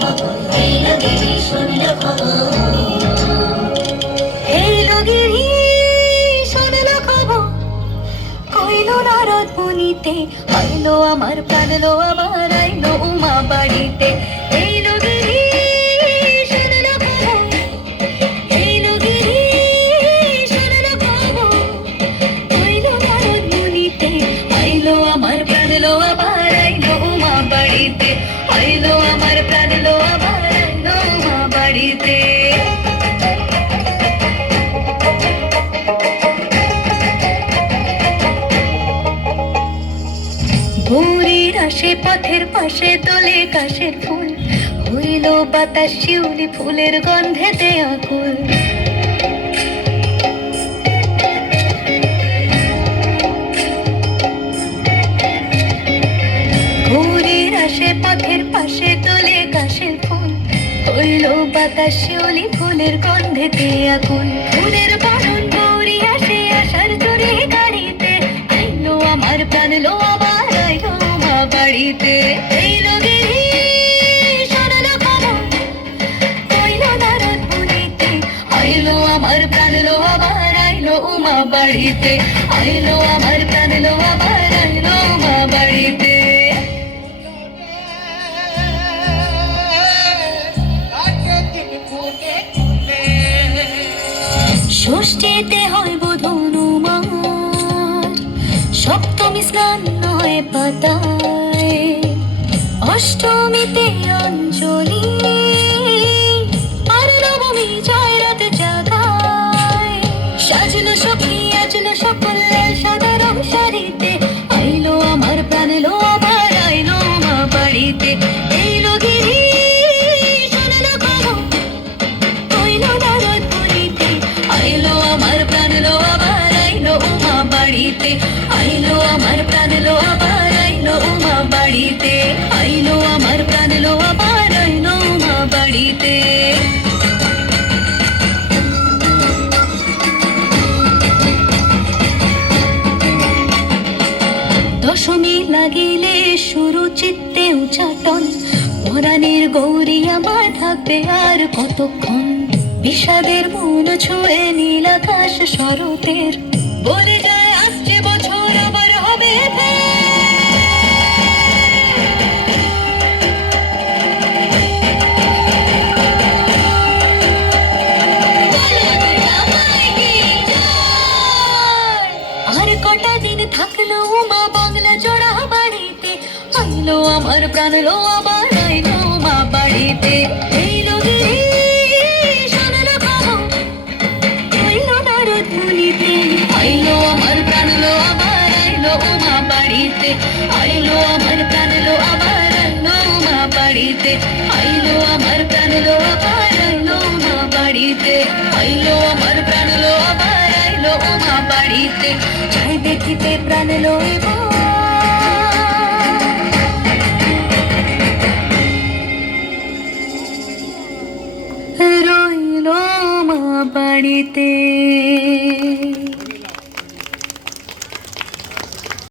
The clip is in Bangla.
খবর, এইলো গিরি শুনল খবর, এইলো গিরি শুনল খবর, কইলো নারদ মুনিতে, আইলো আমার প্রাণ লো আবার আইলো উমা বাড়িতে। এইলো গিরি শুনল খবর, এইলো গিরি শুনল খবর, কইলো নারদ মুনিতে, আইলো আমার প্রাণ লো আবার আইলো উমা বাড়িতে, আইলো আমার প্রাণ লো আবার আইলো উমা বাড়িতে। ভোরের আসে পথের পাশে তোলে কাশের ফুল, হইল বাতাস শিউলি ফুলের গন্ধেতে আকুল। ভোরের আসে পথের পাশে তোলে কাশের ফুল, হইল বাতাস শিউলি ফুলের গন্ধেতে আকুল। ফুলের বরণ গৌরী আসে আসার চড়ে গাড়িতে, আইলো আমার প্রাণ লো আবার আইলো উমা বাড়িতে। এইলো গিরি শুনল খবর, কইলো নারদ মুনিতে, আইলো আমার প্রাণ লো আবার আইলো উমা বাড়িতে, আইলো আমার প্রাণ লো আবার আইলো উমা বাড়িতে। ষষ্ঠীতে হয় বোধন উমার, সপ্তমী স্নান হয় পাতায়, অষ্টমীতে অঞ্জলি, আর নবমী জয় রাত জাগায়। সাজলো সখী আজলো সকল লাল সাদা রং শাড়িতে, আইলো আমার প্রাণ লো আবার আইলো উমা বাড়িতে। এইলো গিরি শুনল খবর, কইলো নারদ মুনিতে, আইলো আমার প্রাণ লো আবার আইলো উমা বাড়িতে, আইলো আমার প্রাণ লো আবার আইলো উমা বাড়িতে, আইলো আমার প্রাণ লো আবার আইলো উমা বাড়িতে। দশমী লাগিলে শুরু চিত্তে উচাটন, পরাণের গৌরী আমার থাকবে আর কতক্ষণ। বিষাদের মন ছুঁয়ে নীল আকাশ শরতের, বলে যায় আসছে বছর আবার হবে আর কটা দিন থাকলো উমা বাংলা জোড়া বাড়িতে, আইলো আমার প্রাণ লো আবার আইলো উমা বাড়িতে। এইলো গিরি শুনল খবর, কইলো নারদ মুনিতে, আইলো আমার প্রাণ লো আবার আইলো উমা বাড়িতে, আইলো আমার প্রাণ লো আবার আইলো উমা বাড়িতে, আইলো আমার প্রাণ লো আবার আইলো উমা বাড়িতে, আইলো আমার প্রাণ লো আবার আইলো উমা বাড়িতে। যাই দেখিতে প্রাণ লইব, রইলো মা বাড়িতে।